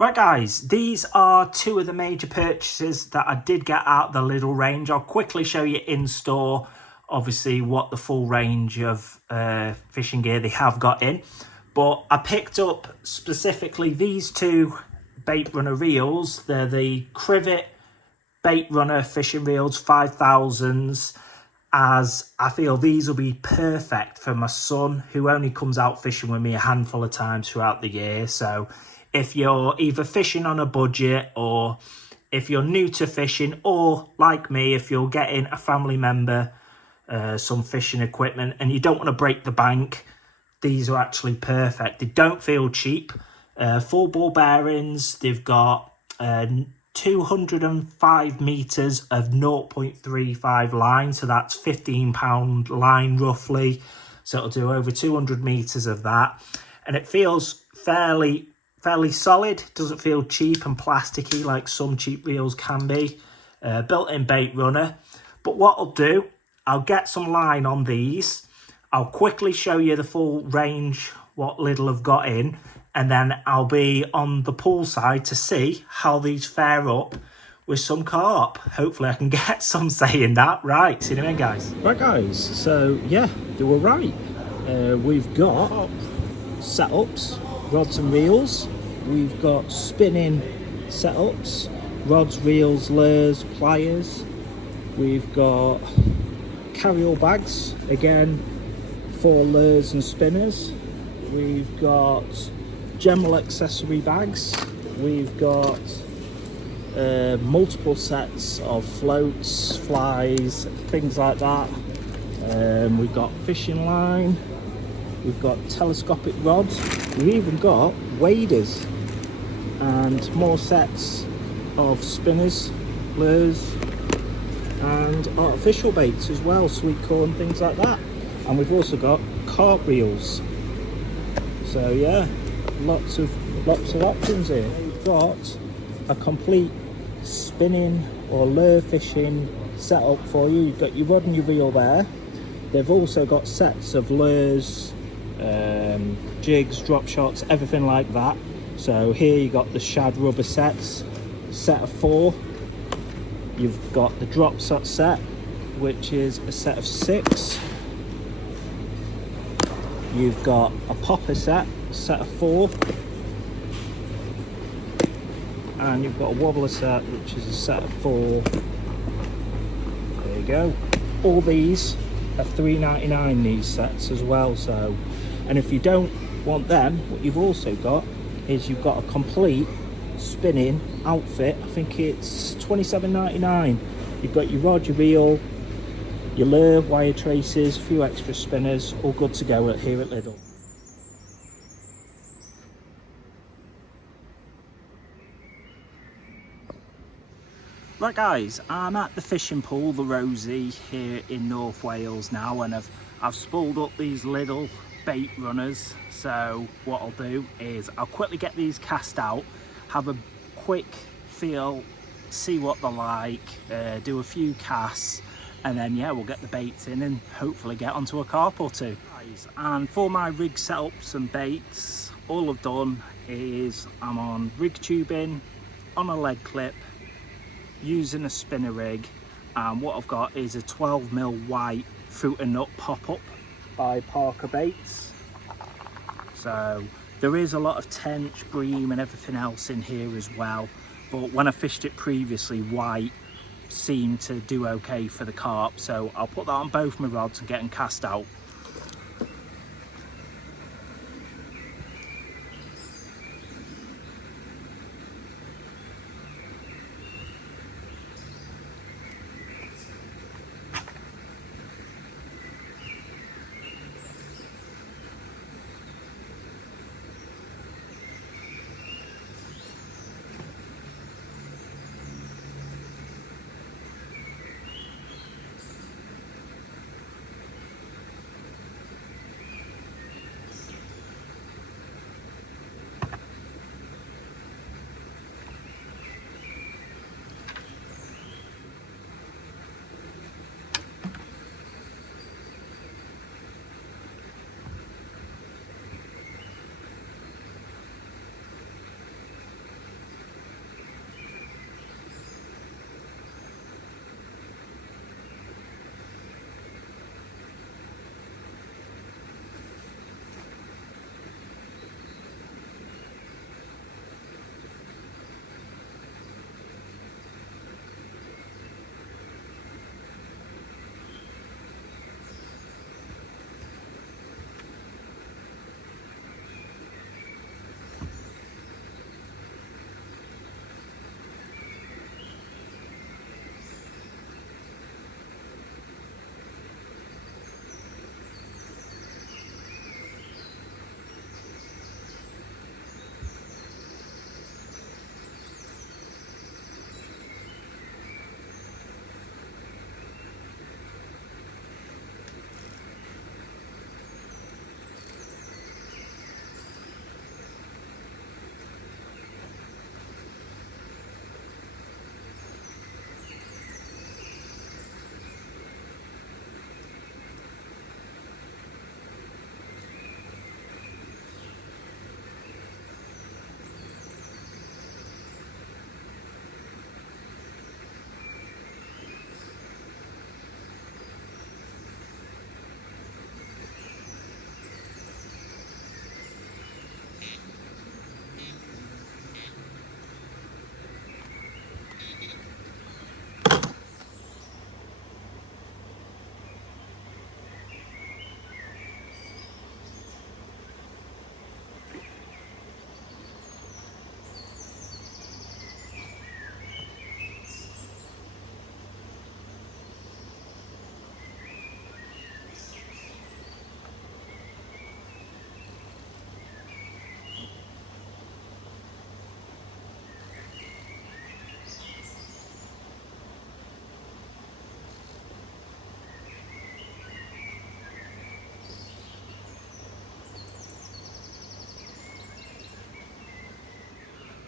Right guys, these are two of the major purchases that I did get out of the Lidl range. I'll quickly show you in store, obviously, what the full range of fishing gear they have got in. But I picked up specifically these two bait runner reels. They're the Crivet bait runner fishing reels 5000s, as I feel these will be perfect for my son, who only comes out fishing with me a handful of times throughout the year. So if you're either fishing on a budget, or if you're new to fishing, or like me, if you're getting a family member some fishing equipment and you don't want to break the bank, these are actually perfect. They don't feel cheap. Full ball bearings. They've got 205 meters of 0.35 line, so that's 15-pound line roughly. So it'll do over 200 meters of that, and it feels fairly solid. Doesn't feel cheap and plasticky like some cheap reels can be. Built-in bait runner. But what I'll do, I'll get some line on these. I'll quickly show you the full range, what Lidl have got in, and then I'll be on the pool side to see how these fare up with some carp. Hopefully I can get some saying that. Right, see you in a minute, guys. Right guys, so yeah, they were right. We've got setups, rods and reels. We've got spinning setups, rods, reels, lures, pliers. We've got carry-all bags, again, for lures and spinners. We've got general accessory bags. We've got multiple sets of floats, flies, things like that. We've got fishing line. We've got telescopic rods. We've even got waders and more sets of spinners, lures, and artificial baits as well, sweet corn, things like that. And we've also got carp reels. So yeah, lots of options here. We've got a complete spinning or lure fishing setup for you. You've got your rod and your reel there. They've also got sets of lures, jigs, drop shots, everything like that. So here you got the shad rubber sets, set of 4. You've got the drop shot set, which is a set of 6. You've got a popper set of 4. And you've got a wobbler set, which is a set of 4. There you go. All these are $3.99, these sets as well. So, and if you don't want them, what you've also got is you've got a complete spinning outfit. I think it's $27.99. You've got your rod, your reel, your lure, wire traces, a few extra spinners, all good to go here at Lidl. Right guys, I'm at the fishing pool, the Rosie, here in North Wales now, and I've spooled up these Lidl bait runners. So what I'll do is I'll quickly get these cast out, have a quick feel, see what they're like, do a few casts, and then yeah, we'll get the baits in and hopefully get onto a carp or two. And for my rig setups and baits, all I've done is I'm on rig tubing, on a lead clip, using a spinner rig, and what I've got is a 12mm white fruit and nut pop-up by Parker Baits. So there is a lot of tench, bream and everything else in here as well, but when I fished it previously, white seemed to do okay for the carp, so I'll put that on both my rods and get them cast out.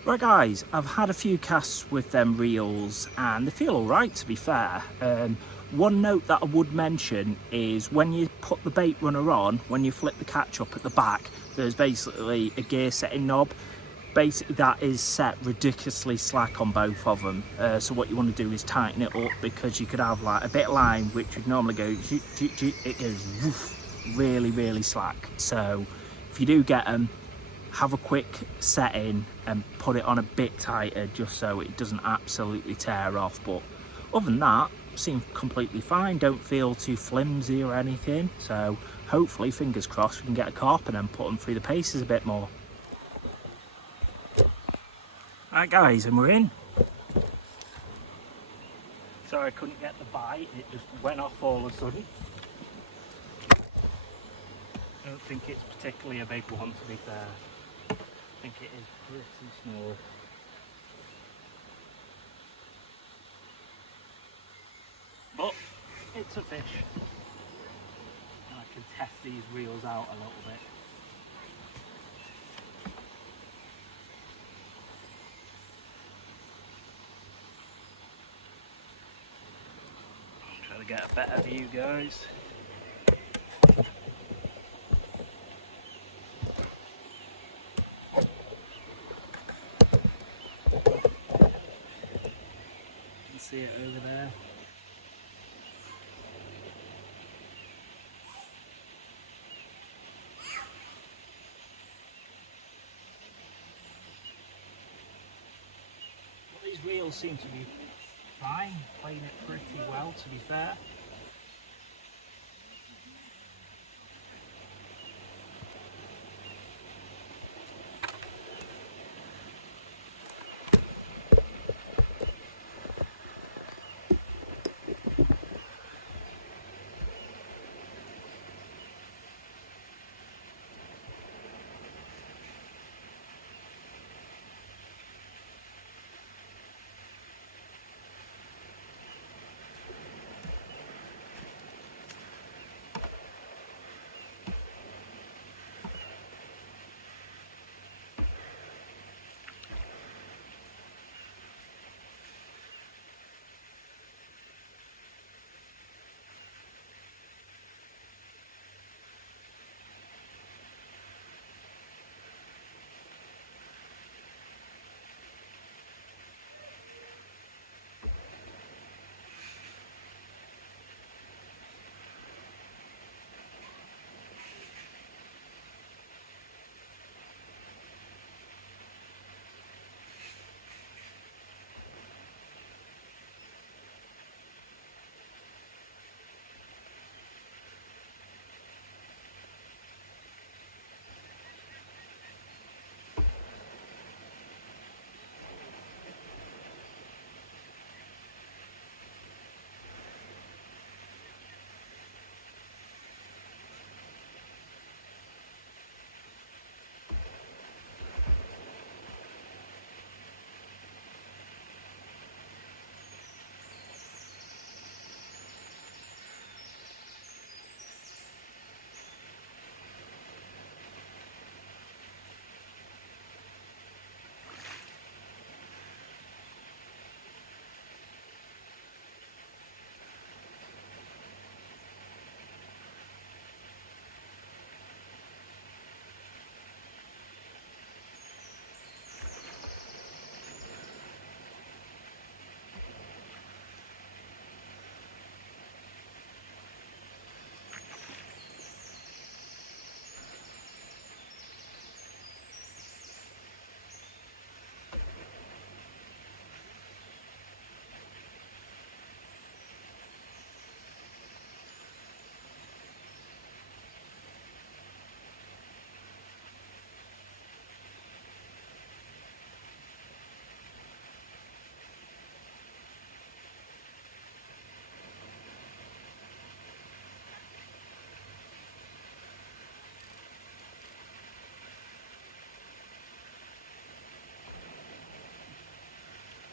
Right guys, I've had a few casts with them reels and they feel alright, to be fair. One note that I would mention is when you put the bait runner on, when you flip the catch up at the back, there's basically a gear setting knob. Basically that is set ridiculously slack on both of them. So what you want to do is tighten it up, because you could have like a bit of line which would normally go, it goes woof, really slack. So if you do get them, have a quick setting and put it on a bit tighter just so it doesn't absolutely tear off. But other than that, seems completely fine, don't feel too flimsy or anything. So hopefully, fingers crossed, we can get a carp and then put them through the paces a bit more. Right guys, and we're in. Sorry I couldn't get the bite, it just went off all of a sudden. I don't think it's particularly a big one, to be fair. I think it is pretty small. But it's a fish. And I can test these reels out a little bit. I'm trying to get a better view, guys. See it over there. Well, these reels seem to be fine, playing it pretty well, to be fair.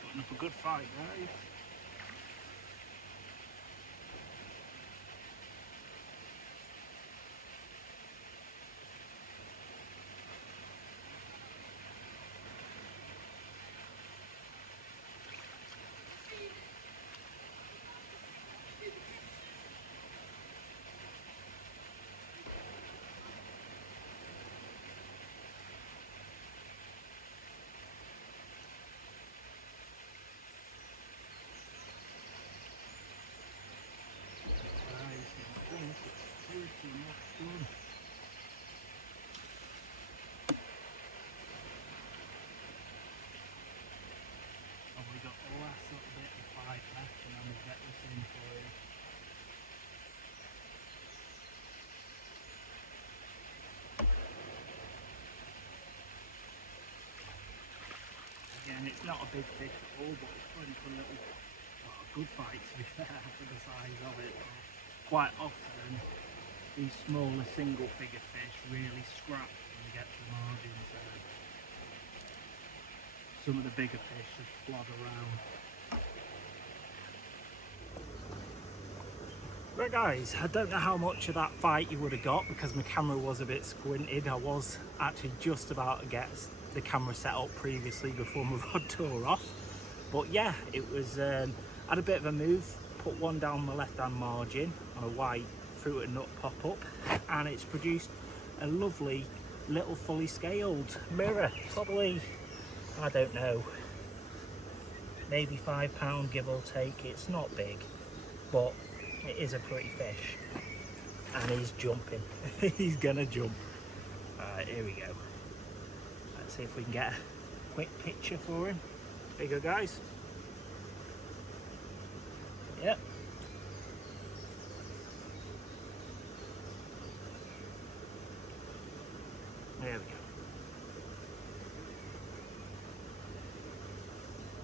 Putting up a good fight, guys. Again, it's not a big fish at all, but it's going for a little, well, a good fight to be fair for the size of it. Quite often, these smaller single figure fish really scrap when they get to the margin, so some of the bigger fish just plod around. Right guys, I don't know how much of that fight you would have got because my camera was a bit squinted. I was actually just about to get the camera set up previously before my rod tore off. But yeah, it was, had a bit of a move, put one down my left hand margin on a white fruit and nut pop up, and it's produced a lovely little fully scaled mirror, probably, I don't know, maybe £5 give or take. It's not big, but it is a pretty fish, and he's jumping. He's gonna jump. Alright, here we go. Let's see if we can get a quick picture for him. There you go, guys. Yep. There we go.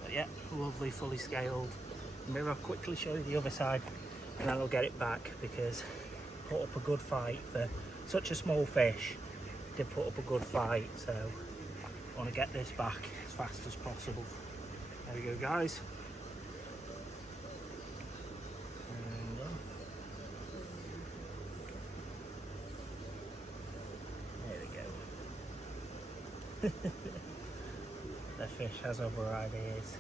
But yeah, lovely fully scaled mirror. I'll quickly show you the other side and then I'll get it back, because put up a good fight for such a small fish. Did put up a good fight, so I want to get this back as fast as possible. There we go, guys. There we go. The fish has other ideas.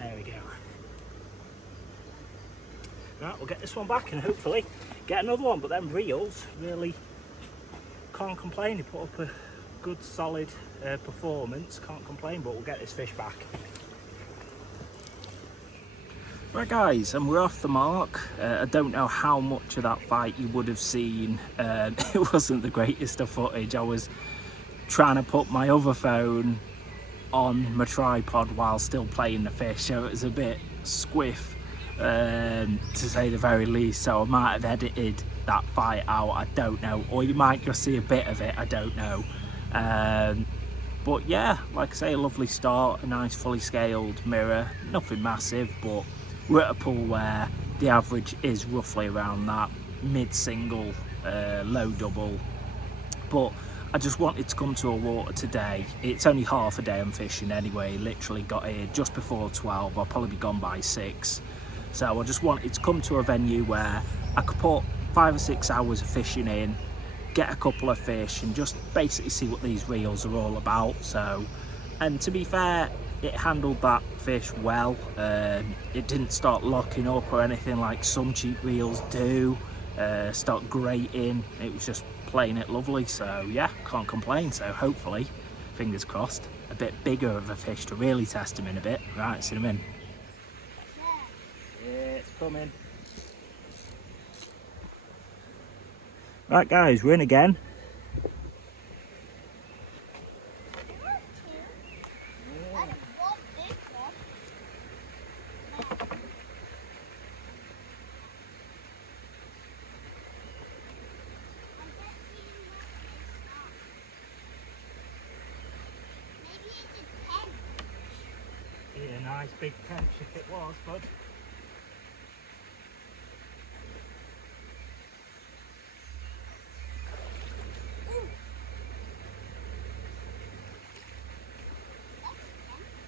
There we go. Right, we'll get this one back and hopefully get another one. But them reels really can't complain. They put up a good solid performance. Can't complain, but we'll get this fish back. Right guys, and we're off the mark. I don't know how much of that fight you would have seen. It wasn't the greatest of footage. I was trying to put my other phone on my tripod while still playing the fish, so it was a bit squiff, to say the very least. So I might have edited that fight out, I don't know, or you might just see a bit of it, I don't know. But yeah, like I say, a lovely start, a nice fully scaled mirror, nothing massive, but we're at a pool where the average is roughly around that mid-single, low double. But I just wanted to come to a water today. It's only half a day I'm fishing anyway. Literally got here just before 12. I'll probably be gone by 6. So I just wanted to come to a venue where I could put 5 or 6 hours of fishing in, get a couple of fish, and just basically see what these reels are all about. So, and to be fair, it handled that fish well. It didn't start locking up or anything like some cheap reels do. Start grating. It was just playing it lovely, so yeah, can't complain. So hopefully, fingers crossed, a bit bigger of a fish to really test him in a bit. Right, see him in. Yeah, it's coming. Right guys, we're in again. Yeah, nice big tench if it was, bud.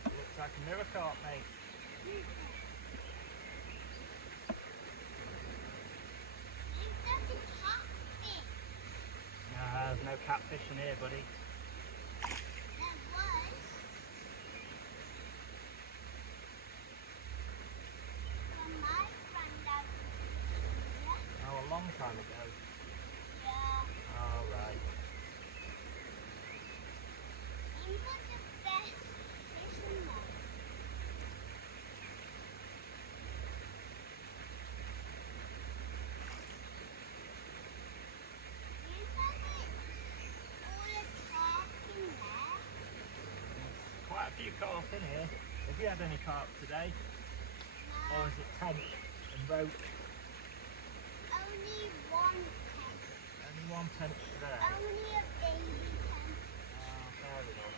Looks like a mirror carp, mate. Nah, there's no catfish in here, buddy. Oh, a long time ago. Yeah. All right. He was the best fisherman. Quite a few carp in here. Have you had any carp today? No. Or is it tench and rope? Only one tench. Only one tench today? Only a baby tench. Oh, fair enough.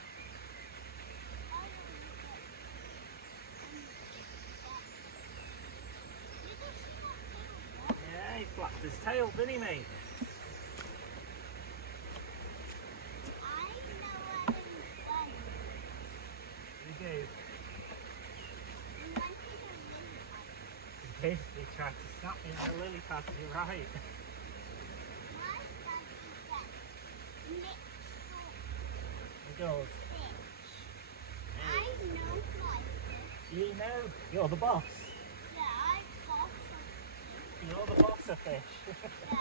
tail, didn't he, mate? I know what I'm going. You do. You wanted a lily pad. He did. He tried to snap me in the lily pad, you're right. My daddy gets mixed up He does. fish. I know my fish. You know, you're the boss. Yeah, I caught some You're the boss of fish. fish. Yeah.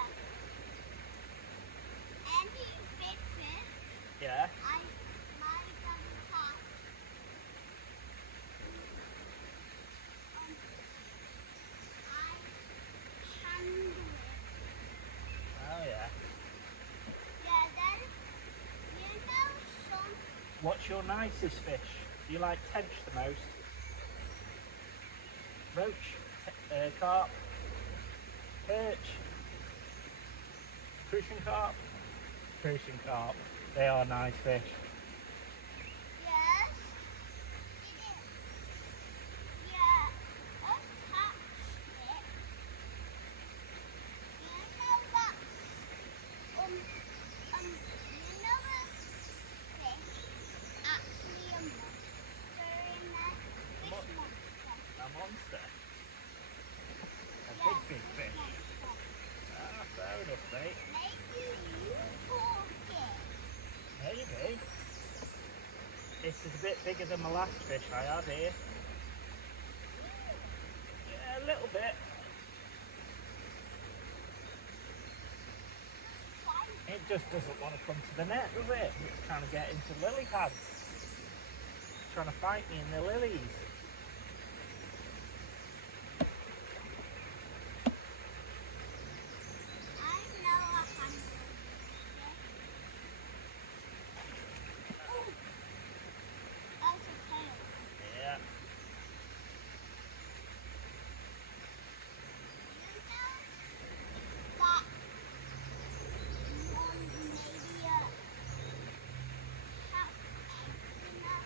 Any big fish, Yeah. my daddy caught. I handle it. Oh yeah. Yeah, then you know some. What's your nicest fish? Do you like tench the most? Roach, carp, perch, crucian carp, crucian carp. They are nice fish. Yes. Did it? Yeah. I touched it. You know that? You know a fish actually a monster in there? Fish monster. A monster. A Yeah, big fish. monster. Ah, fair enough, mate. Maybe you caught it. Maybe. This is a bit bigger than the last fish I had here. Yeah, a little bit. Fine. It just doesn't want to come to the net, does it? It's trying to get into lily pads. It's trying to fight me in the lilies. I know a handle. Oh, that's a tail. Yeah. You know that one maybe have eggs in there?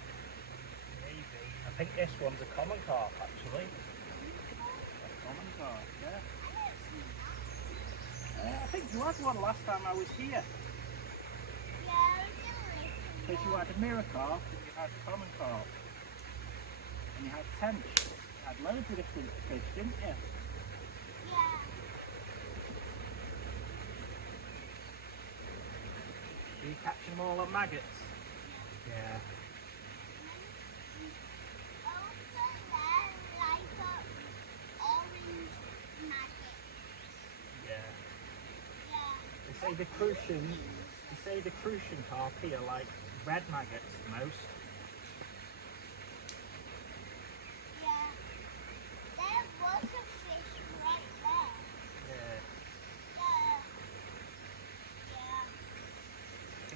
Maybe. I think this one's a common carp, actually. A common carp, yeah. I don't see that. I think you had one last time I was here. Yeah, it's a little Because you had a mirror carp and you had common carp. And you had tench. You had loads of different fish, didn't you? Yeah. Are you catching them all on maggots? Yeah. Over there, like a orange maggot. Yeah. Yeah. They say the crucian carp here like red maggots the most. Yeah. There was a fish right there. Yeah. Yeah. Yeah.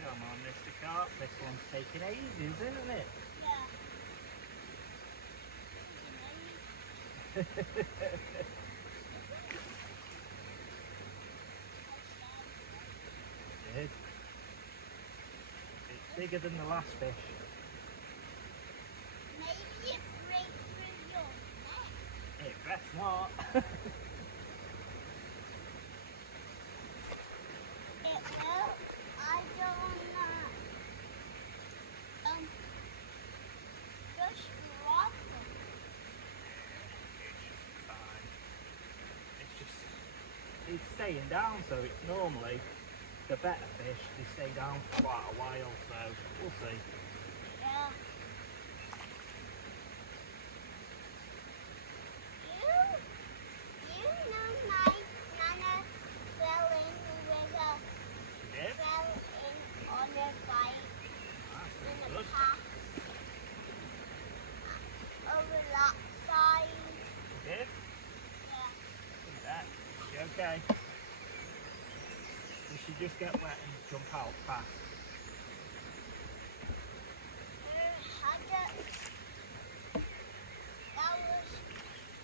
Come on, Mr. Carp. This one's taking ages, isn't it? Yeah. It is. It's bigger than the last fish. Maybe it breaks through your neck. It best not. It will. I don't know. Just drop them. Fine. It's staying down, so it's normally the better fish. They stay down for quite a while, so we'll see. Yeah. You know my nana fell in with a She did? fell in on a bike in That's the good. past over that side. She did? Yeah. See that? She okay? Did she just get wet and jump out fast? Had it. That was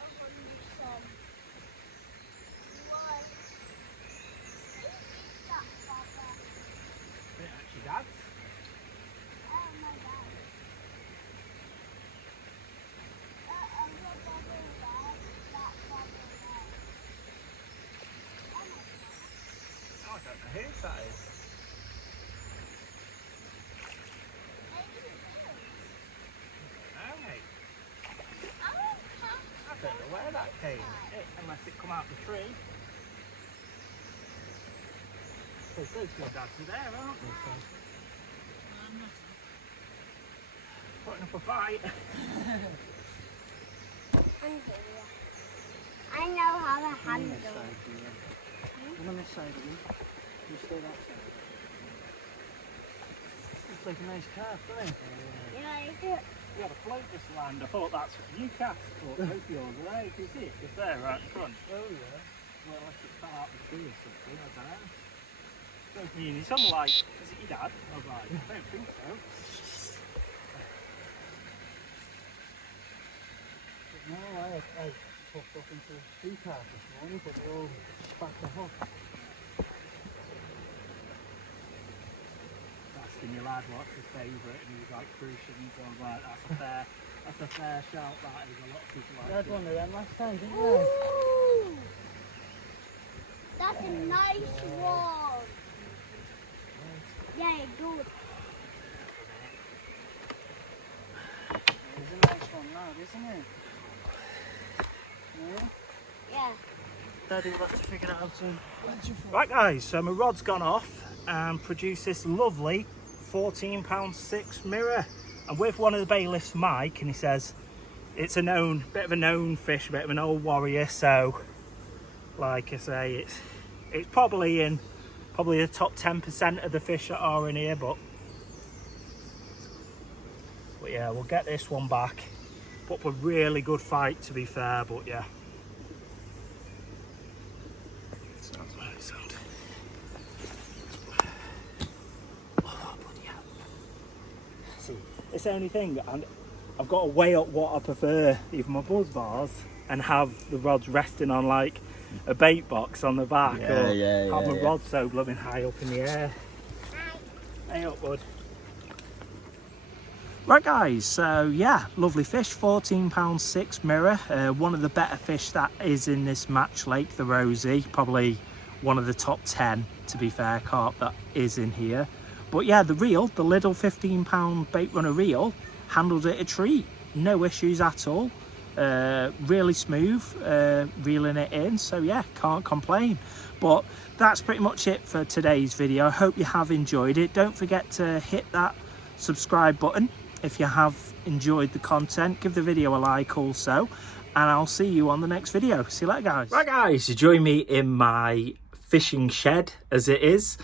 100%. Was. Who is that, Papa? I think actually dad's. Oh my God. That bubble there. Oh my God. whose that is. Hey, I don't know where that came, unless it come out the tree. Because those two dads are there, aren't they? So. Putting up a fight. I know how to handle it. I'm on this side of you. You stay that side. Looks like a nice carp, doesn't it? Yeah, I do. You had a float this land. I thought that's what you cast. But both yours are there. You can see it just there, right in front. Oh yeah. Well, unless it fell out the tree or something, I don't know. Don't mean it's something like, is it your dad? I was like, I don't think so. No, I popped up into a sea carp this morning, but they all spat the hook. Asking your lad what's his favourite, and he was like crucians. I was like, that's a fair shout. That is. A lot of people like. You had one of them last time, didn't you? Ooh, that's a nice one. Yeah, good. It's a nice one now, isn't it? Yeah? Yeah. Daddy will have to figure it out soon. Right guys, so my rod's gone off and produced this lovely £14.6 mirror. And with one of the bailiffs, Mike, and he says it's a bit of a known fish, a bit of an old warrior. So, like I say, it's probably in the top 10% of the fish that are in here. But yeah, we'll get this one back. Put up a really good fight, to be fair. But yeah. It's the only thing, and I've got to weigh up what I prefer, even my buzz bars, and have the rods resting on like a bait box on the back, or have my rod so blooming high up in the air. Hey up, bud. Right guys, so yeah, lovely fish, £14.6 mirror, one of the better fish that is in this match lake, the Rosie, probably one of the top 10 to be fair, carp that is in here. But yeah, the reel, the Lidl £15 bait runner reel, handled it a treat. No issues at all. Really smooth, reeling it in. So yeah, can't complain. But that's pretty much it for today's video. I hope you have enjoyed it. Don't forget to hit that subscribe button if you have enjoyed the content. Give the video a like also. And I'll see you on the next video. See you later, guys. Right, guys, you join me in my fishing shed, as it is.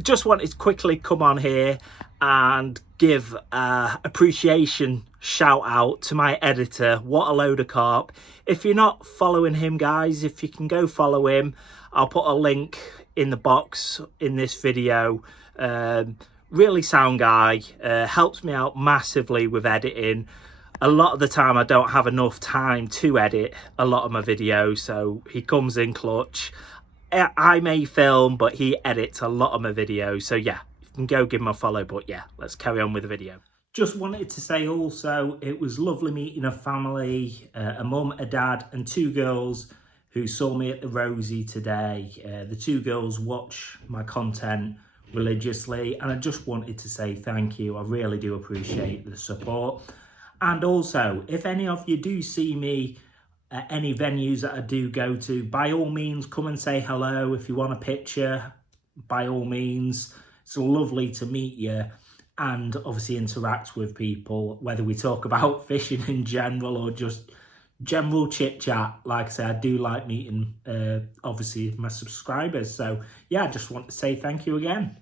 Just wanted to quickly come on here and give appreciation shout out to my editor. What a load of carp. If you're not following him, guys, if you can go follow him, I'll put a link in the box in this video. Really sound guy, helps me out massively with editing. A lot of the time I don't have enough time to edit a lot of my videos, so he comes in clutch. I may film, but he edits a lot of my videos. So yeah, you can go give him a follow. But yeah, let's carry on with the video. Just wanted to say also, it was lovely meeting a family, a mum, a dad and two girls who saw me at the Rosie today. The two girls watch my content religiously, and I just wanted to say thank you. I really do appreciate the support. And also, if any of you do see me at any venues that I do go to, by all means, come and say hello. If you want a picture, by all means. It's lovely to meet you and obviously interact with people, whether we talk about fishing in general or just general chit chat. Like I said, I do like meeting, obviously, my subscribers. So yeah, I just want to say thank you again.